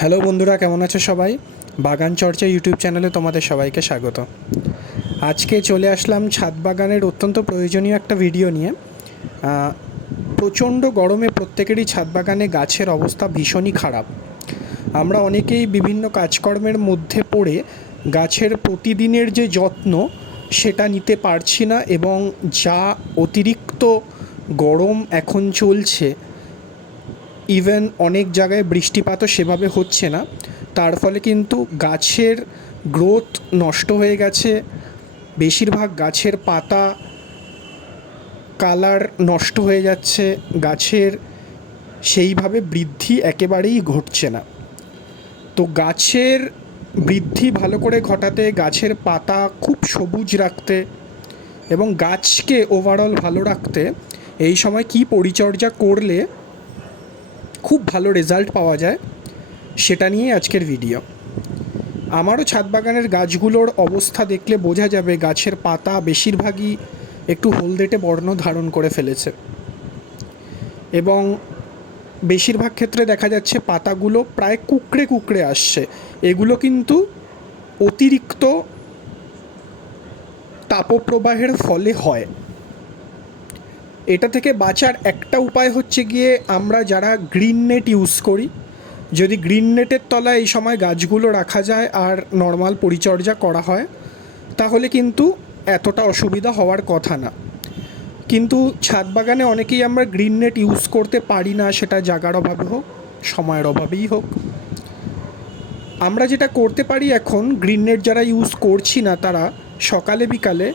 Hello বন্ধুরা, কেমন আছো সবাই? বাগান চর্চা ইউটিউব চ্যানেলে তোমাদের সবাইকে স্বাগত। আজকে চলে আসলাম ছাদ বাগানের অত্যন্ত প্রয়োজনীয় একটা ভিডিও নিয়ে। প্রচণ্ড গরমে প্রত্যেকেরই ছাদ বাগানে গাছের অবস্থা ভীষণই খারাপ। আমরা অনেকেই বিভিন্ন কাজকর্মের মধ্যে পড়ে গাছের প্রতিদিনের যে যত্ন সেটা নিতে পারছি না, এবং যা অতিরিক্ত গরম এখন চলছে, ইভেন অনেক জায়গায় বৃষ্টিপাতও সেভাবে হচ্ছে না, তার ফলে কিন্তু গাছের গ্রোথ নষ্ট হয়ে গেছে। বেশিরভাগ গাছের পাতা কালার নষ্ট হয়ে যাচ্ছে, গাছের সেইভাবে বৃদ্ধি একেবারেই ঘটছে না। তো গাছের বৃদ্ধি ভালো করে ঘটাতে, গাছের পাতা খুব সবুজ রাখতে এবং গাছকে ওভারঅল ভালো রাখতে এই সময় কী পরিচর্যা করলে খুব ভালো রেজাল্ট পাওয়া যায়, সেটা নিয়ে আজকের ভিডিও। আমারও ছাদ বাগানের গাছগুলোর অবস্থা দেখলে বোঝা যাবে গাছের পাতা বেশিরভাগই একটু হলদেটে বর্ণ ধারণ করে ফেলেছে, এবং বেশিরভাগ ক্ষেত্রে দেখা যাচ্ছে পাতাগুলো প্রায় কুঁকড়ে কুঁকড়ে আসছে। এগুলো কিন্তু অতিরিক্ত তাপপ্রবাহের ফলে হয়। এটা থেকে বাঁচার একটা উপায় হচ্ছে গিয়ে, আমরা যারা গ্রিন নেট ইউজ করি, যদি গ্রিন নেটের তলায় এই সময় গাছগুলো রাখা যায় আর নর্মাল পরিচর্যা করা হয়, তাহলে কিন্তু এতটা অসুবিধা হওয়ার কথা না। কিন্তু ছাদ বাগানে অনেকেই আমরা গ্রিন নেট ইউজ করতে পারি না, সেটা জায়গার অভাবে হোক, সময়ের অভাবেই হোক। আমরা যেটা করতে পারি, এখন গ্রিন নেট যারা ইউজ করছি না তারা সকালে বিকালে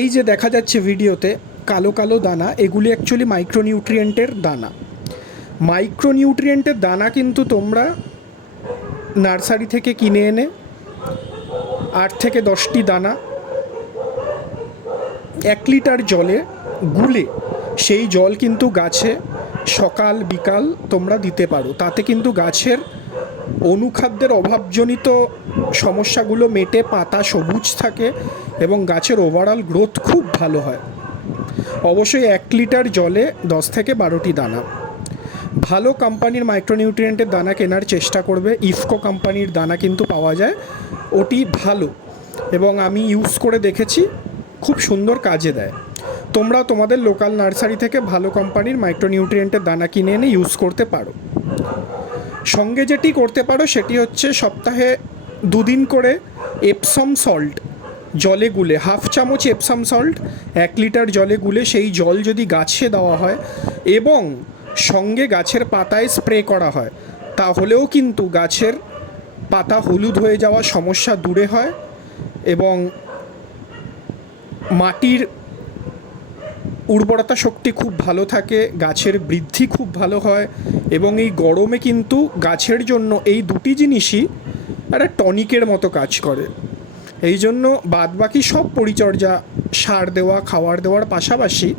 এই যে দেখা যাচ্ছে ভিডিওতে কালো কালো দানা, এগুলি অ্যাকচুয়ালি মাইক্রোনিউট্রিয়েন্টের দানা। মাইক্রোনিউট্রিয়েন্টের দানা কিন্তু তোমরা নার্সারি থেকে কিনে এনে 8 থেকে 10টি দানা 1 লিটার জলে গুলে, সেই জল কিন্তু গাছে সকাল বিকাল তোমরা দিতে পারো। তাতে কিন্তু গাছের অনুখাদ্যের অভাবজনিত সমস্যাগুলো মেটে, পাতা সবুজ থাকে এবং গাছের ওভারঅল গ্রোথ খুব ভালো হয়। অবশ্যই 1 লিটার জলে 10 থেকে 12টি দানা। ভালো কোম্পানির মাইক্রোনিউট্রিয়েন্টের দানা কেনার চেষ্টা করবে। ইফকো কোম্পানির দানা কিন্তু পাওয়া যায়, ওটি ভালো, এবং আমি ইউজ করে দেখেছি, খুব সুন্দর কাজে দেয়। তোমরা তোমাদের লোকাল নার্সারি থেকে ভালো কোম্পানির মাইক্রোনিউট্রিয়েন্টের দানা কিনে এনে ইউজ করতে পারো। সঙ্গে যেটি করতে পারো সেটি হচ্ছে সপ্তাহে 2 দিন করে এপসম সল্ট জলে গুলে, 1/2 চামচ এপসম সল্ট 1 লিটার জলে গুলে সেই জল যদি গাছে দেওয়া হয় এবং সঙ্গে গাছের পাতায় স্প্রে করা হয়, তাহলেও কিন্তু গাছের পাতা হলুদ হয়ে যাওয়া সমস্যা দূরে হয় এবং মাটির উর্বরতা শক্তি খুব ভালো থাকে, গাছের বৃদ্ধি খুব ভালো হয়। এবং এই গরমে কিন্তু গাছের জন্য এই দুটি জিনিসই একটা টনিকের মতো কাজ করে। এই জন্য বাদবাকি সব পরিচর্যা, সার দেওয়া, খাবার দেওয়ার পাশাপাশি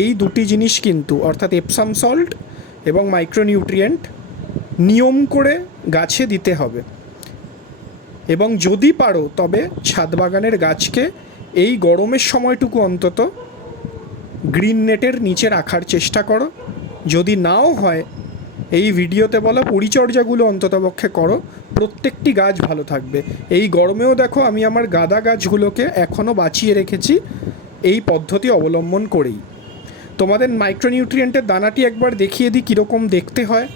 এই দুটি জিনিস কিন্তু, অর্থাৎ এপসাম সল্ট এবং মাইক্রোনিউট্রিয়েন্ট, নিয়ম করে গাছে দিতে হবে। এবং যদি পারো তবে ছাদ বাগানের গাছকে এই গরমের সময়টুকু অন্তত গ্রিন নেটের নিচে রাখার চেষ্টা করো। যদি নাও হয়, এই ভিডিওতে বলা পরিচর্যাগুলো অন্ততপক্ষে করো, প্রত্যেকটি গাছ ভালো থাকবে। এই গরমেও দেখো আমি আমার গাঁদা গাছগুলোকে এখনও বাঁচিয়ে রেখেছি এই পদ্ধতি অবলম্বন করেই। তোমাদের মাইক্রোনিউট্রিয়েন্টের দানাটি একবার দেখিয়ে দিই কীরকম দেখতে হয়।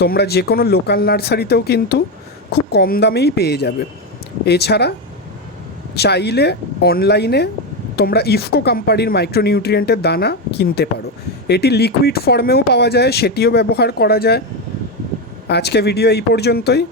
তোমরা যে কোনো লোকাল নার্সারিতেও কিন্তু খুব কম দামেই পেয়ে যাবে। এছাড়া চাইলে অনলাইনে তোমরা ইফকো কোম্পানির মাইক্রোনিউট্রিয়েন্টের দানা কিনতে পারো। এটি লিকুইড ফর্মেও পাওয়া যায়, সেটিও ব্যবহার করা যায়। আজকে ভিডিও এই পর্যন্তই।